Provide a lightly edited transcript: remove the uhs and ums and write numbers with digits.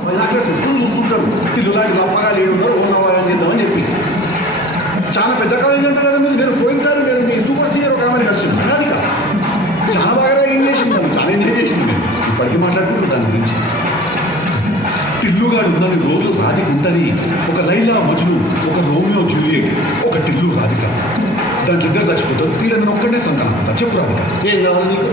Binoculars వేసుకుని చూస్తుంటారు పిల్లలు లాంటి నమ్మకాలు ఏమున్నారో ఓ నమ్మకాలు చేద్దామని చెప్పి చాలా పెద్ద కాలేజ్ అంటారు కదా మీరు. నేను పోయినసారి నేను మీ సూపర్ సీనియర్ ఒక ఆమెను కలిసింది రాధిక. చాలా బాగా ఎంజాయ్ చేసింది, నన్ను చాలా ఎంజాయ్ చేసింది. నేను ఇప్పటికీ మాట్లాడుకుంటాను దాని గురించి. టిల్లుగాడు ఉన్నది రోజు రాధిక ఉంటుంది. ఒక లైలా మజ్ను, ఒక రోమియో జూలియట్, ఒక టిల్లు రాధిక. దాంట్లో ఇద్దరు చచ్చిపోతారు. వీళ్ళని ఒక్కడే సంతానం. చెప్పు రాధిక, ఏం కావాలి నీకు?